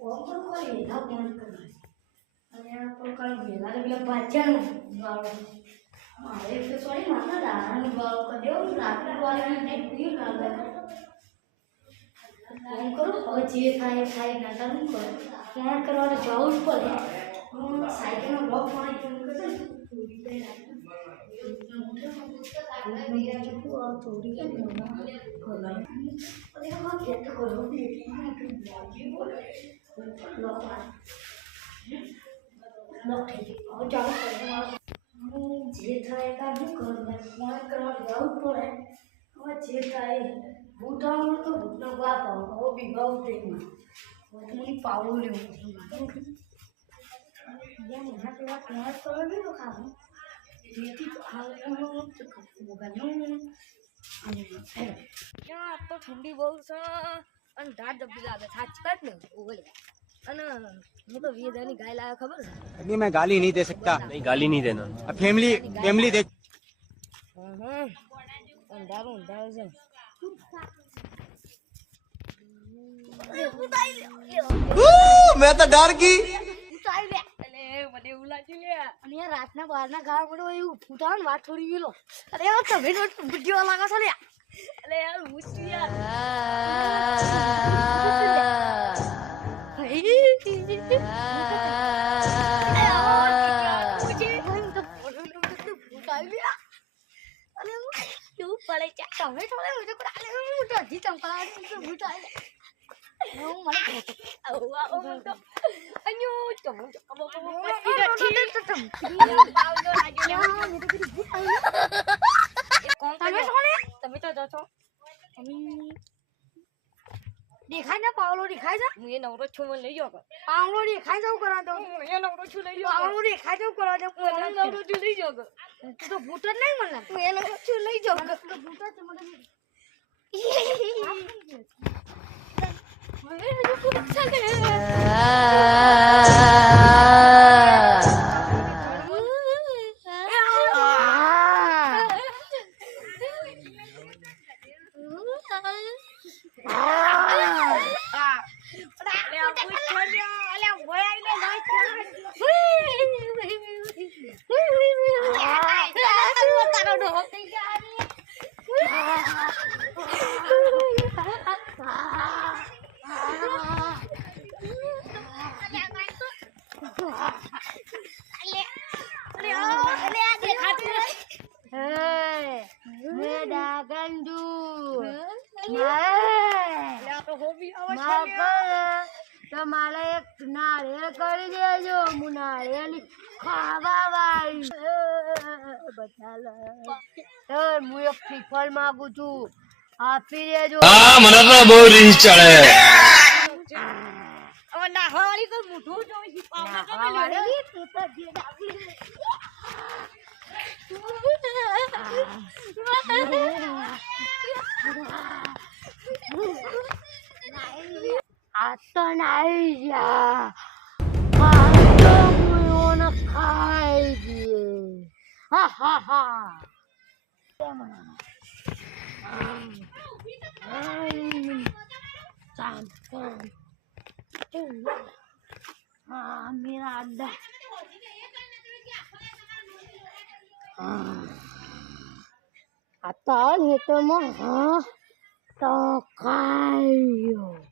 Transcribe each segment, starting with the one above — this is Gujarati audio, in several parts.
ઓમ તો કોઈ લીધા પણ કરે અને આ તો કાંઈ ભેગા તો પેલા પાછળનું વાળો મારે તો સોરી માતા દાણાનું ભાવ કર્યો રાત્રે વાળાને નહીં પીયું લાગે એમ કરો? હવે જે થાય થાય ના તમે કરો? ત્યાં કરવા જવું જ પડે. હું સાયકલનો બ્લોક પણ એક ફોન ને ચોરી કરી ચોરી જે થાય તા શું કરું ફોન કરવા જવું પડે હવે જે થાય ભૂટામાં તો ભૂટનો બાપ હવે બીબાવ ટ્રેનમાં હું પાવડું લેવું જ્યાં એના પેલા ફોન કરો ને તો ખાવું જેથી ખાવાનું ઘરનું અને ત્યાં તો ઠંડી બહુ છે અને ધાર દબી લાગે સાચ કાઢ ને ઓલે અને હું તો વીર ની ગાય લાવે ખબર છે अभी मैं गाली नहीं दे सकता नहीं गाली नहीं देना अब फैमिली फैमिली देख હમ અંધારું અંધારું છે मैं तो डर गई એટલે મને એવું લાગ્યું લે અને યાર રાતના બહારના ગાવા પડે એવું ફૂટા ને વાત થોડી ગયેલો અરે યાર તમે તો બુદ્ધિવા લાગો છો લે અરે યાર હું છું યાર. તમે મને તમે તો જો છો દેખાય ને પાવલો દેખાય છે હું એ નવરો છું મને લઈ જાવ પાવલો દેખાય જવું કરા તો હું એ નવરો છું લઈ જાવ પાવલો દેખાય જવું કરા તો મને નવરો છું લઈ જાવ તું તો ભૂત જ નહીં મને હું એ નવરો છું લઈ જાવ તું તો ભૂત જ મને તમારે એક નાળિયેર કરી દેજો હું નાળિયેર ખાવા વાળી હું એક શ્રીફળ માંગુ છું આપી દેજો મને તો બહુ રીસ ચડે. નાહવાળી તો મૂઠું જોઈ નાહવાળી તો 나이야 강정을 오나 가야지 하하하 때문에 아이 잠깐 좀 아, 미안한데. आता हे तर मग हा तो काय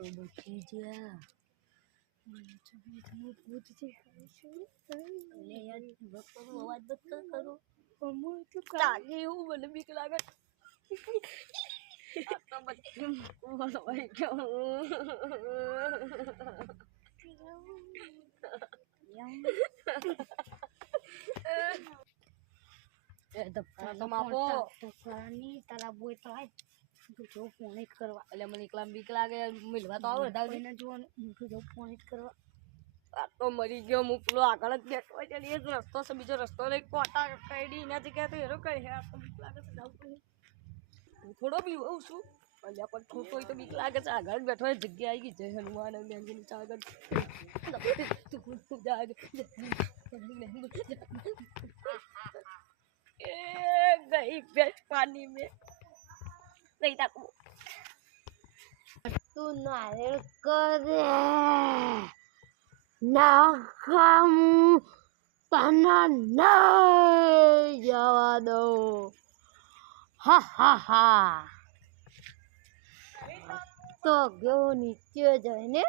તો બચી ગયા મને તો ભૂતનું ભૂત દેખાય છે અલે યાર ભક્તનો અવાજ બંધ કર કરો અમુક તો લાગે એવું મને બીક લાગે આ તો બધું ઓળવાઈ ગયો. એ ધબકારા જો ફોન કરવા. એટલે મને એકલા બીક લાગે મિલવા તો આવે વધારે એને જો હું જો ફોન કરવા. આ તો મરી ગયો હું પેલો આગળ જ બેઠો છે એ જ રસ્તો છે બીજો રસ્તો નહીં કોટા કઈડી એના જગ્યાએ તો એનો કઈ હે આ તો બીક લાગે છે જવું હું થોડો બી હોઉં છું અલ્યા પણ ખોટો હોય તો બીક લાગે છે આગળ બેઠો હોય જગ્યા આવી ગઈ જય હનુમાન અને મેંગીની ચા આગળ. જા, જા, જા. એ ગઈ ઇન્વેસ્ટ પાણી મેં. નહીં નાખવું તું નારિયેળ કરે નાખામું તને નહીં જવા હા હા હા તો ગયો નીચે જઈને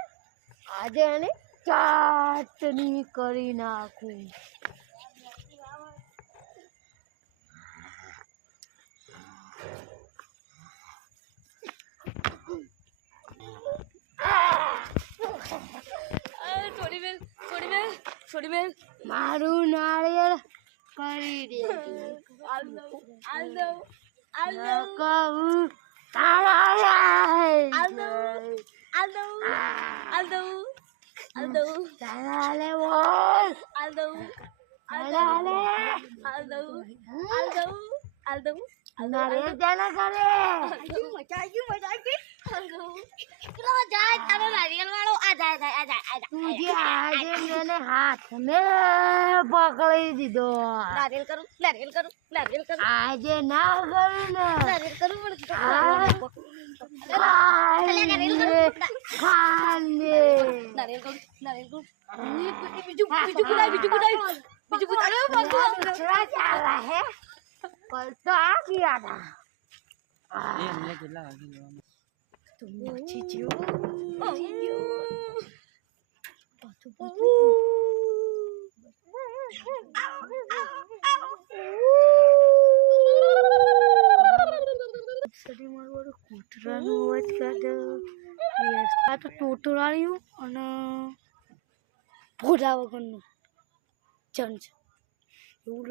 આજે એને ચાટણી કરી નાખું છોડી બેન છોડી બેન છોડી બેન મારું નાળિયેર કરી દે. આલ દઉં આલ દઉં આલ દઉં કહું તારા આલ દઉં આલ દઉં આલ દઉં આલ દઉં તારા લે બોલ આલ દઉં તારા લે આલ દઉં આલ દઉં આલ દઉં નારિયેળ જાના કરે મજા આવી મજા આવી પેલો જાય તમે નારિયેલ વાળો આ જાય જાય આ જાય આ જાય આજે મેને હાથ મે પકડી દીધો નારિયેલ કરું નારિયેલ કરું નારિયેલ કરું આજે ના કરું ને નારિયેલ કરું પણ ખાને નારિયેલ કરું નારિયેલ કરું બીજું બીજું કુડાય બીજું કુડાય બીજું કુડાય અરે ભગવાન કચરા ચાલ રહા હે કલ તો આ ગયા ના એ મને કેટલા વાગે લેવાનું Bahçeci yok. Bahçeci yok. Batu batu. કૂતરાનો અવાજ તો ટોટોળાળ્યું અને ભોડા વગરનું ચંચ એવું